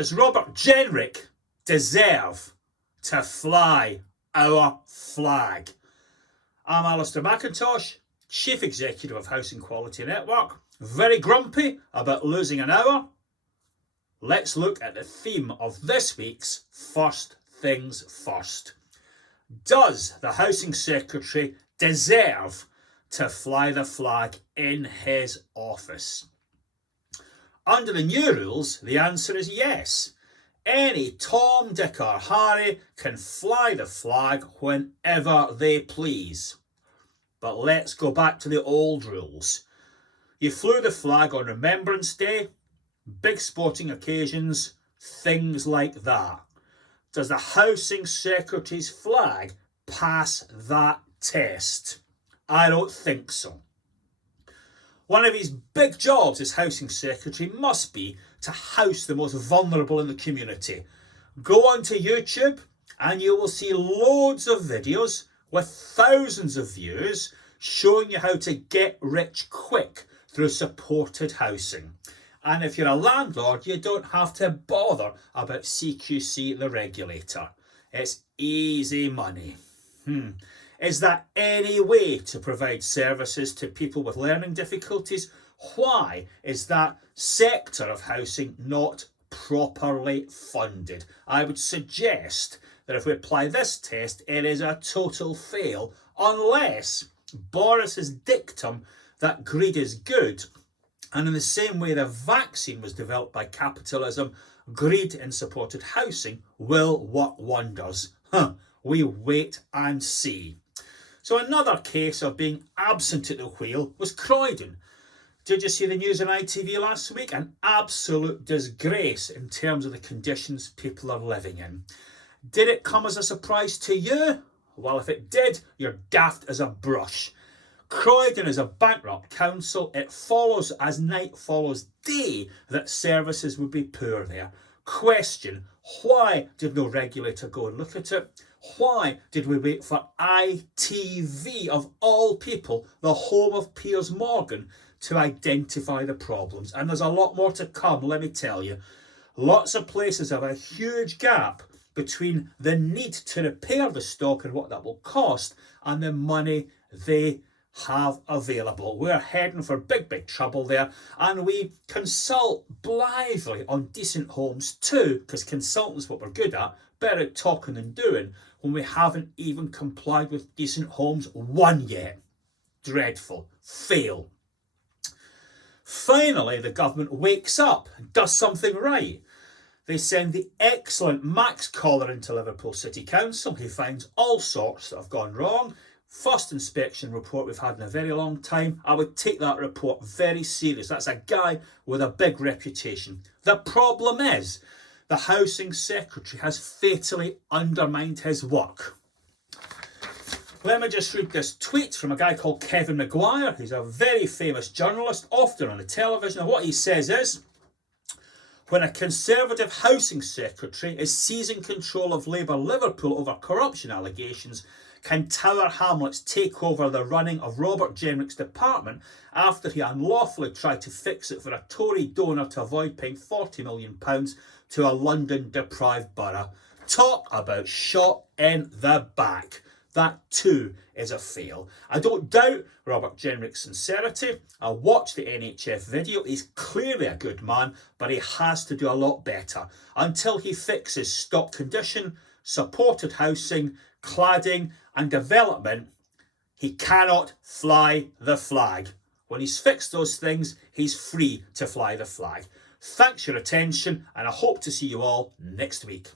Does Robert Jenrick deserve to fly our flag? I'm Alistair McIntosh, Chief Executive of Housing Quality Network, very grumpy about losing an hour. Let's look at the theme of this week's First Things First. Does the Housing Secretary deserve to fly the flag in his office? Under the new rules, the answer is yes. Any Tom, Dick or Harry can fly the flag whenever they please. But let's go back to the old rules. You flew the flag on Remembrance Day, big sporting occasions, things like that. Does the Housing Secretary's flag pass that test? I don't think so. One of his big jobs as Housing Secretary must be to house the most vulnerable in the community. Go onto YouTube and you will see loads of videos with thousands of views showing you how to get rich quick through supported housing. And if you're a landlord, you don't have to bother about CQC, the regulator. It's easy money. Is that any way to provide services to people with learning difficulties? Why is that sector of housing not properly funded? I would suggest that if we apply this test, it is a total fail, unless Boris's dictum that greed is good, and in the same way the vaccine was developed by capitalism, greed in supported housing will work wonders. We wait and see. So another case of being absent at the wheel was Croydon. Did you see the news on ITV last week? An absolute disgrace in terms of the conditions people are living in. Did it come as a surprise to you? Well, if it did, you're daft as a brush. Croydon is a bankrupt council. It follows as night follows day that services would be poor there. Question, why did no regulator go and look at it? Why did we wait for ITV, of all people, the home of Piers Morgan, to identify the problems? And there's a lot more to come, let me tell you. Lots of places have a huge gap between the need to repair the stock and what that will cost and the money they have available. We're heading for big trouble there, and we consult blithely on decent homes too, because consultants, what we're good at, better at talking than doing, when we haven't even complied with decent homes one yet. Dreadful. Fail. Finally, the government wakes up and does something right. They send the excellent Max Collar into Liverpool City Council. He finds all sorts that have gone wrong. First inspection report we've had in a very long time. I would take that report very serious. That's a guy with a big reputation. The problem is, the Housing Secretary has fatally undermined his work. Let me just read this tweet from a guy called Kevin Maguire. He's a very famous journalist, often on the television. And what he says is, when a Conservative Housing Secretary is seizing control of Labour Liverpool over corruption allegations, can Tower Hamlets take over the running of Robert Jenrick's department after he unlawfully tried to fix it for a Tory donor to avoid paying £40 million to a London-deprived borough? Talk about shot in the back. That too is a fail. I don't doubt Robert Jenrick's sincerity. I watched the NHF video. He's clearly a good man, but he has to do a lot better. Until he fixes stock condition, supported housing, cladding and development, he cannot fly the flag. When he's fixed those things, he's free to fly the flag. Thanks for your attention, and I hope to see you all next week.